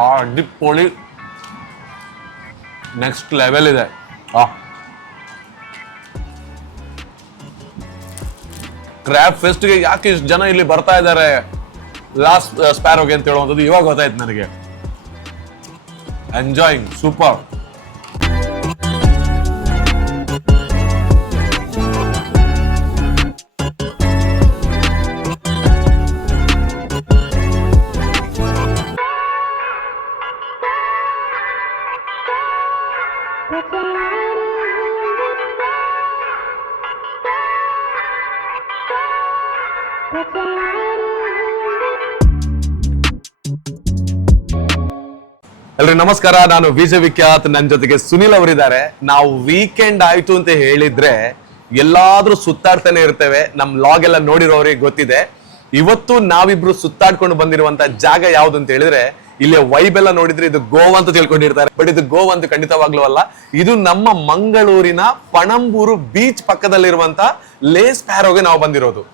ಅಡ್ಡಿಪೊಳಿ next level ಇದೆ. Crab ಫೆಸ್ಟ್ಗೆ ಯಾಕೆ ಇಷ್ಟು ಜನ ಇಲ್ಲಿ ಬರ್ತಾ ಇದ್ದಾರೆ ಲಾಸ್ಟ್ ಸ್ಪ್ಯಾರೋಗೆ ಅಂತ ಹೇಳುವಂಥದ್ದು ಇವಾಗ ಗೊತ್ತಾಯ್ತು ನನಗೆ. Enjoying, super. ಎಲ್ರಿ ನಮಸ್ಕಾರ, ನಾನು ವಿಜಯ್ ವಿಖ್ಯಾತ್, ನನ್ನ ಜೊತೆಗೆ ಸುನಿಲ್ ಅವರಿದ್ದಾರೆ. ನಾವು ವೀಕೆಂಡ್ ಆಯ್ತು ಅಂತ ಹೇಳಿದ್ರೆ ಎಲ್ಲಾದ್ರೂ ಸುತ್ತಾಡ್ತಾನೆ ಇರ್ತೇವೆ. ನಮ್ ಲಾಗ್ ಎಲ್ಲ ನೋಡಿರೋರಿಗೆ ಗೊತ್ತಿದೆ. ಇವತ್ತು ನಾವಿಬ್ರು ಸುತ್ತಾಡ್ಕೊಂಡು ಬಂದಿರುವಂತ ಜಾಗ ಯಾವ್ದು ಅಂತ ಹೇಳಿದ್ರೆ, ಇಲ್ಲಿ ವೈಬ್ ಎಲ್ಲ ನೋಡಿದ್ರೆ ಇದು ಗೋವಾ ಅಂತ ತಿಳ್ಕೊಂಡಿರ್ತಾರೆ. ಬಟ್ ಇದು ಗೋವಾ ಅಂತ ಖಂಡಿತವಾಗ್ಲೂ ಅಲ್ಲ. ಇದು ನಮ್ಮ ಮಂಗಳೂರಿನ ಪಣಂಬೂರು ಬೀಚ್ ಪಕ್ಕದಲ್ಲಿರುವಂತ ಲೇ ಸ್ಪ್ಯಾರೋಗೆ ನಾವು ಬಂದಿರೋದು.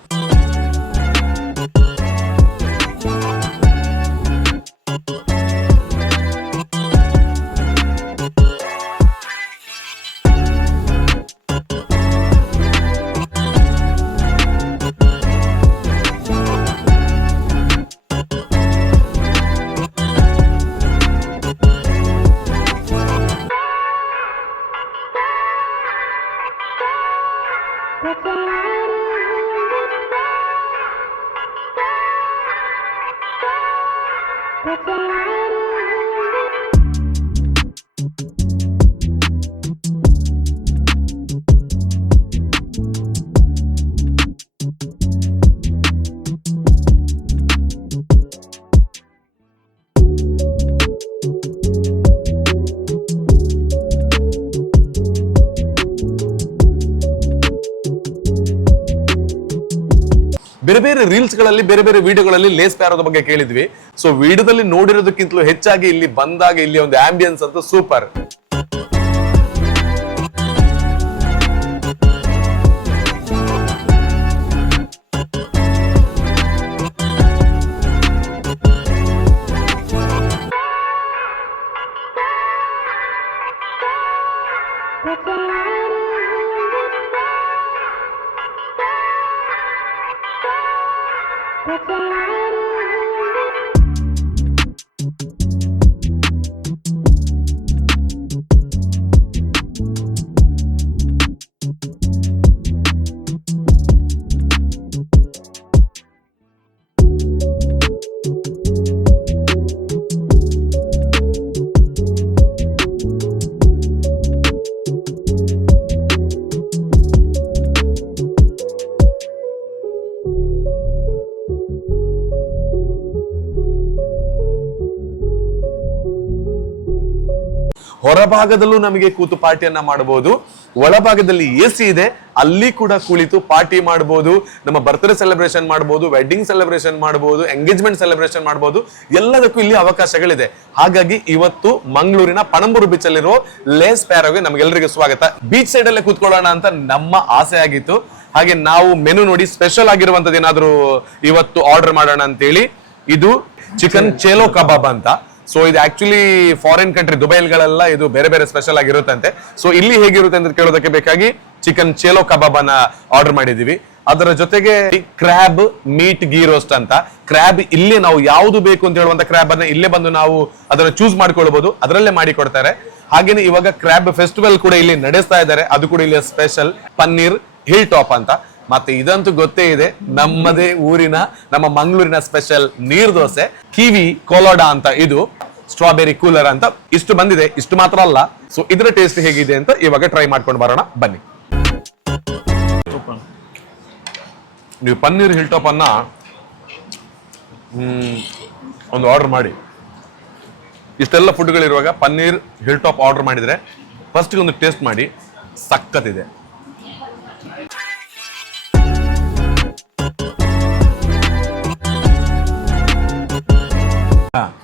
ಬೇರೆ ಬೇರೆ ರೀಲ್ಸ್ ಗಳಲ್ಲಿ, ಬೇರೆ ಬೇರೆ ವಿಡಿಯೋಗಳಲ್ಲಿ ಲೇ ಸ್ಪ್ಯಾರೋದ ಬಗ್ಗೆ ಕೇಳಿದ್ವಿ. ಸೊ ವಿಡಿಯೋದಲ್ಲಿ ನೋಡಿರೋದಕ್ಕಿಂತಲೂ ಹೆಚ್ಚಾಗಿ ಇಲ್ಲಿ ಬಂದಾಗ ಇಲ್ಲಿ ಒಂದು ಆಂಬಿಯನ್ಸ್ ಅಂತೂ ಸೂಪರ್. ಹೊರಭಾಗದಲ್ಲೂ ನಮಗೆ ಕೂತು ಪಾರ್ಟಿಯನ್ನ ಮಾಡಬಹುದು. ಒಳಭಾಗದಲ್ಲಿ AC ಇದೆ, ಅಲ್ಲಿ ಕೂಡ ಕುಳಿತು ಪಾರ್ಟಿ ಮಾಡಬಹುದು. ನಮ್ಮ ಬರ್ತ್ಡೇ ಸೆಲೆಬ್ರೇಷನ್ ಮಾಡಬಹುದು, ವೆಡ್ಡಿಂಗ್ ಸೆಲೆಬ್ರೇಷನ್ ಮಾಡಬಹುದು, ಎಂಗೇಜ್ಮೆಂಟ್ ಸೆಲೆಬ್ರೇಷನ್ ಮಾಡಬಹುದು. ಎಲ್ಲದಕ್ಕೂ ಇಲ್ಲಿ ಅವಕಾಶಗಳಿದೆ. ಹಾಗಾಗಿ ಇವತ್ತು ಮಂಗಳೂರಿನ ಪಣಂಬೂರು ಬೀಚ್ ಅಲ್ಲಿರೋ ಲೇ ಸ್ಪ್ಯಾರೋಗೆ ನಮಗೆಲ್ಲರಿಗೂ ಸ್ವಾಗತ. ಬೀಚ್ ಸೈಡ್ ಅಲ್ಲೇ ಕೂತ್ಕೊಳ್ಳೋಣ ಅಂತ ನಮ್ಮ ಆಸೆ ಆಗಿತ್ತು. ಹಾಗೆ ನಾವು ಮೆನು ನೋಡಿ ಸ್ಪೆಷಲ್ ಆಗಿರುವಂತದ್ದು ಏನಾದ್ರು ಇವತ್ತು ಆರ್ಡರ್ ಮಾಡೋಣ ಅಂತೇಳಿ. ಇದು ಚಿಕನ್ ಚೇಲೋ ಕಬಾಬ್ ಅಂತ. ಸೊ ಇದು ಆಕ್ಚುಲಿ ಫಾರಿನ್ ಕಂಟ್ರಿ, ದುಬೈಲ್ಗಳೆಲ್ಲ ಇದು ಬೇರೆ ಬೇರೆ ಸ್ಪೆಷಲ್ ಆಗಿರುತ್ತಂತೆ. ಸೊ ಇಲ್ಲಿ ಹೇಗಿರುತ್ತೆ ಅಂತ ಕೇಳೋದಕ್ಕೆ ಬೇಕಾಗಿ ಚಿಕನ್ ಚೇಲೋ ಕಬಾಬ್ ಅನ್ನ ಆರ್ಡರ್ ಮಾಡಿದೀವಿ. ಅದರ ಜೊತೆಗೆ ಕ್ರ್ಯಾಬ್ ಮೀಟ್ ಗೀ ರೋಸ್ಟ್ ಅಂತ. ಕ್ರ್ಯಾಬ್ ಇಲ್ಲಿ ನಾವು ಯಾವ್ದು ಬೇಕು ಅಂತ ಹೇಳುವಂತ ಕ್ರ್ಯಾಬ್ ಅನ್ನ ಇಲ್ಲೇ ಬಂದು ನಾವು ಅದನ್ನ ಚೂಸ್ ಮಾಡ್ಕೊಳ್ಬಹುದು, ಅದರಲ್ಲೇ ಮಾಡಿ ಕೊಡ್ತಾರೆ. ಹಾಗೇನೆ ಇವಾಗ ಕ್ರ್ಯಾಬ್ ಫೆಸ್ಟಿವಲ್ ಕೂಡ ಇಲ್ಲಿ ನಡೆಸ್ತಾ ಇದ್ದಾರೆ. ಅದು ಕೂಡ ಇಲ್ಲಿ ಸ್ಪೆಷಲ್ ಪನ್ನೀರ್ ಹಿಲ್ ಟಾಪ್ ಅಂತ. ಮತ್ತೆ ಇದಂತೂ ಗೊತ್ತೇ ಇದೆ, ನಮ್ಮದೇ ಊರಿನ, ನಮ್ಮ ಮಂಗಳೂರಿನ ಸ್ಪೆಷಲ್ ನೀರ್ ದೋಸೆ, ಕಿವಿ ಕೋಲೋಡಾ ಅಂತ. ಇದು ಸ್ಟ್ರಾಬೆರಿ ಕೂಲರ್ ಅಂತ. ಇಷ್ಟು ಬಂದಿದೆ. ಇಷ್ಟು ಮಾತ್ರ ಅಲ್ಲ, ಸೊ ಇದರ ಟೇಸ್ಟ್ ಹೇಗಿದೆ ಅಂತ ಇವಾಗ ಟ್ರೈ ಮಾಡ್ಕೊಂಡು ಬರೋಣ ಬನ್ನಿ. ನೀವು ಪನ್ನೀರ್ ಹಿಲ್ ಟಾಪ್ ಅನ್ನ ಒಂದು ಆರ್ಡರ್ ಮಾಡಿ, ಇಷ್ಟೆಲ್ಲ ಫುಡ್ಗಳಿರುವಾಗ ಪನ್ನೀರ್ ಹಿಲ್ ಟಾಪ್ ಆರ್ಡರ್ ಮಾಡಿದ್ರೆ ಫಸ್ಟ್ ಒಂದು ಟೇಸ್ಟ್ ಮಾಡಿ, ಸಖತ್ತಿದೆ.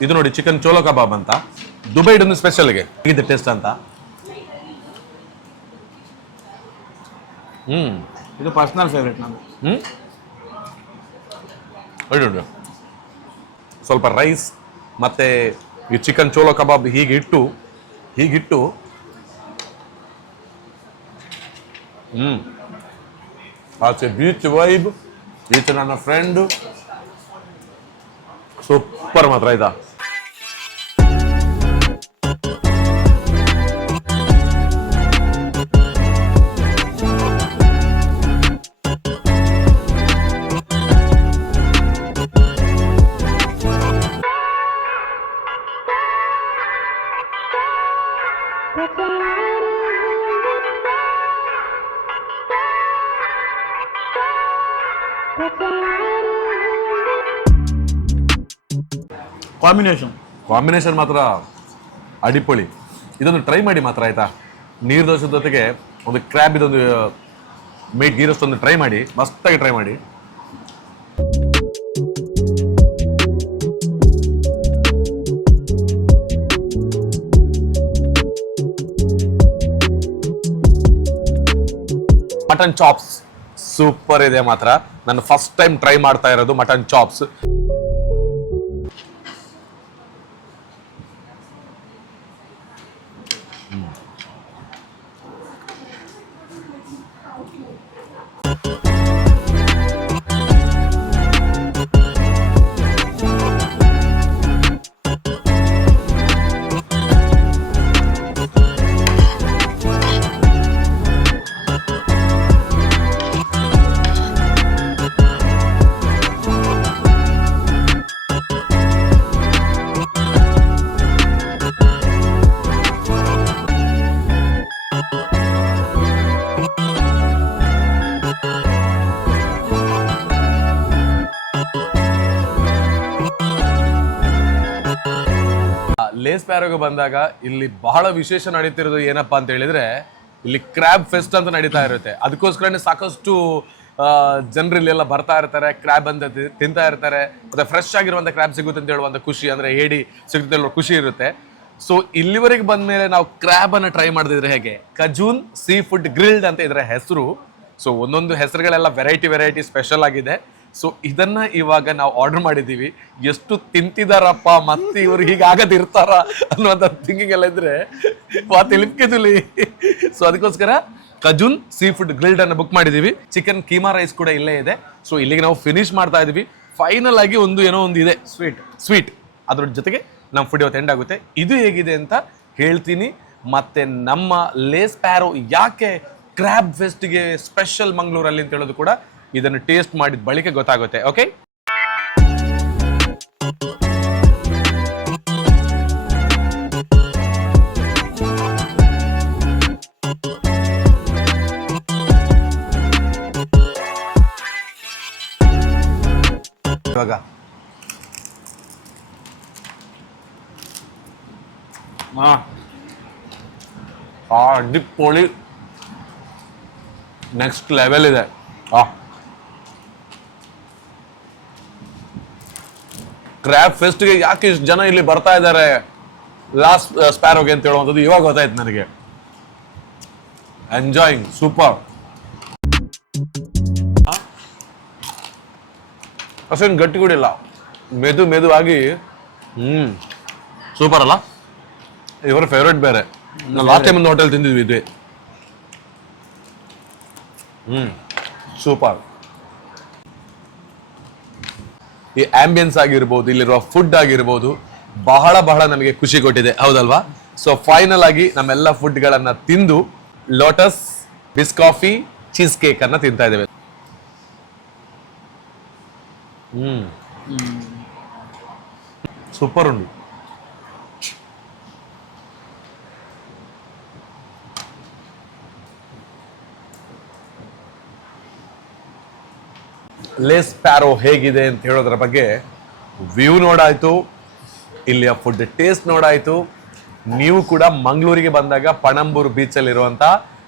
ಇದು ನೋಡಿ ಚಿಕನ್ ಚೋಲೋ ಕಬಾಬ್ ಅಂತ, ದುಬೈಡೊಂದು ಸ್ಪೆಷಲ್ಗೆ ಇದೆ ಟೇಸ್ಟ್ ಅಂತ. ಇದು ಪರ್ಸನಲ್ ಫೇವರೇಟ್ ನಂದು. ಸ್ವಲ್ಪ ರೈಸ್ ಮತ್ತು ಈ ಚಿಕನ್ ಚೋಲೋ ಕಬಾಬ್ ಹೀಗಿಟ್ಟು ಆಚೆ ಬೀಚ್ ವೈಬ್, ಈಚೆ ನನ್ನ ಫ್ರೆಂಡು, ಸೂಪರ್ ಮಾತ್ರ ಆಯ್ತಾ. ಕಾಂಬಿನೇಷನ್ ಮಾತ್ರ ಅಡಿಪೊಳಿ. ಇದೊಂದು ಟ್ರೈ ಮಾಡಿ ಮಾತ್ರ ಆಯ್ತಾ. ನೀರು ದೋಸೆ ಜೊತೆಗೆ ಒಂದು ಕ್ರ್ಯಾಬ್ ಇದೊಂದು ಮೇಡ್ ಗೀ ರೋಸ್ಟ್ ಒಂದು ಟ್ರೈ ಮಾಡಿ, ಮಸ್ತಾಗಿ ಟ್ರೈ ಮಾಡಿ. ಮಟನ್ ಚಾಪ್ಸ್ ಸೂಪರ್ ಇದೆ ಮಾತ್ರ. ನಾನು ಫಸ್ಟ್ ಟೈಮ್ ಟ್ರೈ ಮಾಡ್ತಾ ಇರೋದು ಮಟನ್ ಚಾಪ್ಸ್. ಲೇಸ್ ಪ್ಯಾರೋಗೆ ಬಂದಾಗ ಇಲ್ಲಿ ಬಹಳ ವಿಶೇಷ ನಡೀತಿರೋದು ಏನಪ್ಪಾ ಅಂತ ಹೇಳಿದ್ರೆ, ಇಲ್ಲಿ ಕ್ರ್ಯಾಬ್ ಫೆಸ್ಟ್ ಅಂತ ನಡೀತಾ ಇರುತ್ತೆ. ಅದಕ್ಕೋಸ್ಕರನೇ ಸಾಕಷ್ಟು ಜನರಿಲ್ಲೆಲ್ಲ ಬರ್ತಾ ಇರ್ತಾರೆ, ಕ್ರ್ಯಾಬ್ ಅಂತ ತಿಂತಾ ಇರ್ತಾರೆ. ಮತ್ತೆ ಫ್ರೆಶ್ ಆಗಿರುವಂಥ ಕ್ರ್ಯಾಬ್ ಸಿಗುತ್ತೆ ಅಂತ ಹೇಳುವಂಥ ಖುಷಿ, ಅಂದ್ರೆ ಏಡಿ ಸಿಗುತ್ತೆ ಹೇಳುವ ಖುಷಿ ಇರುತ್ತೆ. ಸೊ ಇಲ್ಲಿವರೆಗೆ ಬಂದ ಮೇಲೆ ನಾವು ಕ್ರ್ಯಾಬ್ ಅನ್ನ ಟ್ರೈ ಮಾಡಿದ್ರೆ ಹೇಗೆ, ಕಜೂನ್ ಸೀ ಫುಡ್ ಗ್ರಿಲ್ಡ್ ಅಂತ ಇದರ ಹೆಸರು. ಸೊ ಒಂದೊಂದು ಹೆಸರುಗಳೆಲ್ಲ ವೆರೈಟಿ ಸ್ಪೆಷಲ್ ಆಗಿದೆ. ಸೊ ಇದನ್ನ ಇವಾಗ ನಾವು ಆರ್ಡರ್ ಮಾಡಿದ್ದೀವಿ. ಎಷ್ಟು ತಿಂತಿದಾರಪ್ಪ, ಮತ್ತೆ ಇವ್ರು ಹೀಗಾಗದಿರ್ತಾರ ಅನ್ನುವಂಥ ಥಿಂಕಿಂಗ್ ಎಲ್ಲ ಇದ್ರೆ ತಿಳಿದ್ಕಿದ್ವಿ. ಸೊ ಅದಕ್ಕೋಸ್ಕರ ಕಜೂನ್ ಸೀ ಫುಡ್ ಗ್ರಿಲ್ಡ್ ಅನ್ನು ಬುಕ್ ಮಾಡಿದೀವಿ. ಚಿಕನ್ ಕೀಮಾ ರೈಸ್ ಕೂಡ ಇಲ್ಲೇ ಇದೆ. ಸೊ ಇಲ್ಲಿಗೆ ನಾವು ಫಿನಿಶ್ ಮಾಡ್ತಾ ಇದೀವಿ. ಫೈನಲ್ ಆಗಿ ಏನೋ ಒಂದು ಇದೆ ಸ್ವೀಟ್, ಅದ್ರ ಜೊತೆಗೆ ನಮ್ಮ ಫುಡ್ ಇವತ್ತು ಎಂಡ್ ಆಗುತ್ತೆ. ಇದು ಹೇಗಿದೆ ಅಂತ ಹೇಳ್ತೀನಿ. ಮತ್ತೆ ನಮ್ಮ ಲೇಸ್ ಪ್ಯಾರೋ ಯಾಕೆ ಕ್ರ್ಯಾಬ್ ಫೆಸ್ಟ್ಗೆ ಸ್ಪೆಷಲ್ ಮಂಗಳೂರಲ್ಲಿ ಅಂತ ಹೇಳೋದು ಕೂಡ ಇದನ್ನು ಟೇಸ್ಟ್ ಮಾಡಿದ ಬಳಿಕ ಗೊತ್ತಾಗುತ್ತೆ. ಓಕೆ, ಇವಾಗ ಅಡಿಪೊಳಿ ನೆಕ್ಸ್ಟ್ ಲೆವೆಲ್ ಇದೆ. ಕ್ರ್ಯಾಬ್ ಫೆಸ್ಟ್ಗೆ ಯಾಕೆ ಇಷ್ಟು ಜನ ಇಲ್ಲಿ ಬರ್ತಾ ಇದ್ದಾರೆ ಲಾಸ್ಟ್ ಸ್ಪ್ಯಾರೋಗೆ ಅಂತ ಹೇಳುವಂಥದ್ದು ಇವಾಗ ಗೊತ್ತಾಯ್ತು ನನಗೆ. Enjoying, super. ಅಷ್ಟೇನು ಗಟ್ಟಿ ಕೂಡ ಇಲ್ಲ, ಮೆದುವಾಗಿ ಸೂಪರ್ ಅಲ್ಲ. ಇವರ ಫೇವ್ರೇಟ್ ಬೇರೆ. ನಾವು ಲಾಸ್ಟ್ ಟೈಮ್ ಒಂದು ಹೋಟೆಲ್ ತಿಂದಿದ್ವಿ ಇದ್ವಿ. ಸೂಪರ್. ಈ ಆಂಬಿಯನ್ಸ್ ಆಗಿರ್ಬೋದು, ಇಲ್ಲಿರುವ ಫುಡ್ ಆಗಿರ್ಬೋದು, ಬಹಳ ನನಗೆ ಖುಷಿ ಕೊಟ್ಟಿದೆ, ಹೌದಲ್ವಾ? ಸೊ ಫೈನಲ್ ಆಗಿ ನಮ್ಮೆಲ್ಲ ಫುಡ್ ಗಳನ್ನ ತಿಂದು ಲೋಟಸ್ ಬಿಸ್ಕಾಫಿ ಚೀಸ್ ಕೇಕ್ ಅನ್ನ ತಿಂತಾ ಇದ್ದೇವೆ. ಸೂಪರ್ ಉಂಟು. ಲೇಸ್ ಪ್ಯಾರೋ ಹೇಗಿದೆ ಅಂತ ಹೇಳೋದ್ರ ಬಗ್ಗೆ ವ್ಯೂ ನೋಡಾಯ್ತು, ಇಲ್ಲಿಯ ಫುಡ್ ಟೇಸ್ಟ್ ನೋಡಾಯ್ತು. ನೀವು ಕೂಡ ಮಂಗಳೂರಿಗೆ ಬಂದಾಗ ಪಣಂಬೂರು ಬೀಚಲ್ಲಿ ಇರುವಂತ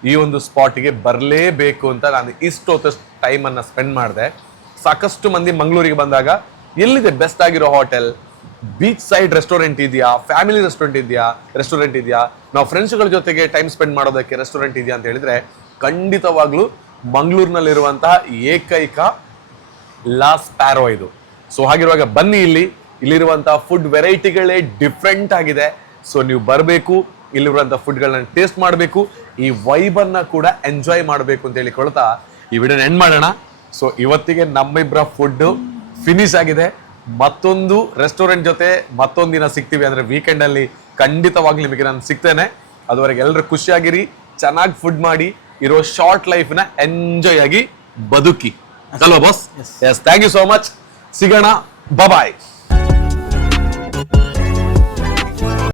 ಈ ಒಂದು ಸ್ಪಾಟ್ಗೆ ಬರಲೇಬೇಕು ಅಂತ ನಾನು ಇಷ್ಟೊತ್ತು ಟೈಮ್ ಅನ್ನ ಸ್ಪೆಂಡ್ ಮಾಡಿದೆ. ಸಾಕಷ್ಟು ಮಂದಿ ಮಂಗಳೂರಿಗೆ ಬಂದಾಗ ಎಲ್ಲಿದೆ ಬೆಸ್ಟ್ ಆಗಿರೋ ಹೋಟೆಲ್, ಬೀಚ್ ಸೈಡ್ ರೆಸ್ಟೋರೆಂಟ್ ಇದೆಯಾ, ಫ್ಯಾಮಿಲಿ ರೆಸ್ಟೋರೆಂಟ್ ಇದೆಯಾ, ನಾವು ಫ್ರೆಂಡ್ಸ್ಗಳ ಜೊತೆಗೆ ಟೈಮ್ ಸ್ಪೆಂಡ್ ಮಾಡೋದಕ್ಕೆ ರೆಸ್ಟೋರೆಂಟ್ ಇದೆಯಾ ಅಂತ ಹೇಳಿದ್ರೆ ಖಂಡಿತವಾಗ್ಲೂ ಮಂಗಳೂರಿನಲ್ಲಿರುವಂತಹ ಏಕೈಕ ಲಾಸ್ ಪ್ಯಾರೋ ಇದು. ಸೊ ಹಾಗಿರುವಾಗ ಬನ್ನಿ, ಇಲ್ಲಿ ಇಲ್ಲಿರುವಂತಹ ಫುಡ್ ವೆರೈಟಿಗಳೇ ಡಿಫ್ರೆಂಟ್ ಆಗಿದೆ. ಸೊ ನೀವು ಬರಬೇಕು, ಇಲ್ಲಿರುವಂತಹ ಫುಡ್ಗಳನ್ನ ಟೇಸ್ಟ್ ಮಾಡಬೇಕು, ಈ ವೈಬ್ ಅನ್ನ ಕೂಡ ಎಂಜಾಯ್ ಮಾಡಬೇಕು ಅಂತ ಹೇಳಿಕೊಳ್ತಾ ಈ ವಿಡಿಯೋನ ಎಂಡ್ ಮಾಡೋಣ. ಸೊ ಇವತ್ತಿಗೆ ನಮ್ಮಿಬ್ಬರ ಫುಡ್ ಫಿನಿಶ್ ಆಗಿದೆ. ಮತ್ತೊಂದು ರೆಸ್ಟೋರೆಂಟ್ ಜೊತೆ ಮತ್ತೊಂದು ದಿನ ಸಿಗ್ತೀವಿ, ಅಂದ್ರೆ ವೀಕೆಂಡ್ ಅಲ್ಲಿ ಖಂಡಿತವಾಗ್ಲೂ ನಿಮಗೆ ನಾನು ಸಿಗ್ತೇನೆ. ಅದುವರೆಗೆ ಎಲ್ಲರೂ ಖುಷಿಯಾಗಿರಿ, ಚೆನ್ನಾಗಿ ಫುಡ್ ಮಾಡಿ, ಇರೋ ಶಾರ್ಟ್ ಲೈಫ್ ನ ಎಂಜಾಯ್ ಆಗಿ ಬದುಕಿ ಅಲ್ವಾ boss? Yes, thank you so much. ಸಿಗೋಣ, ಬಾಯ್.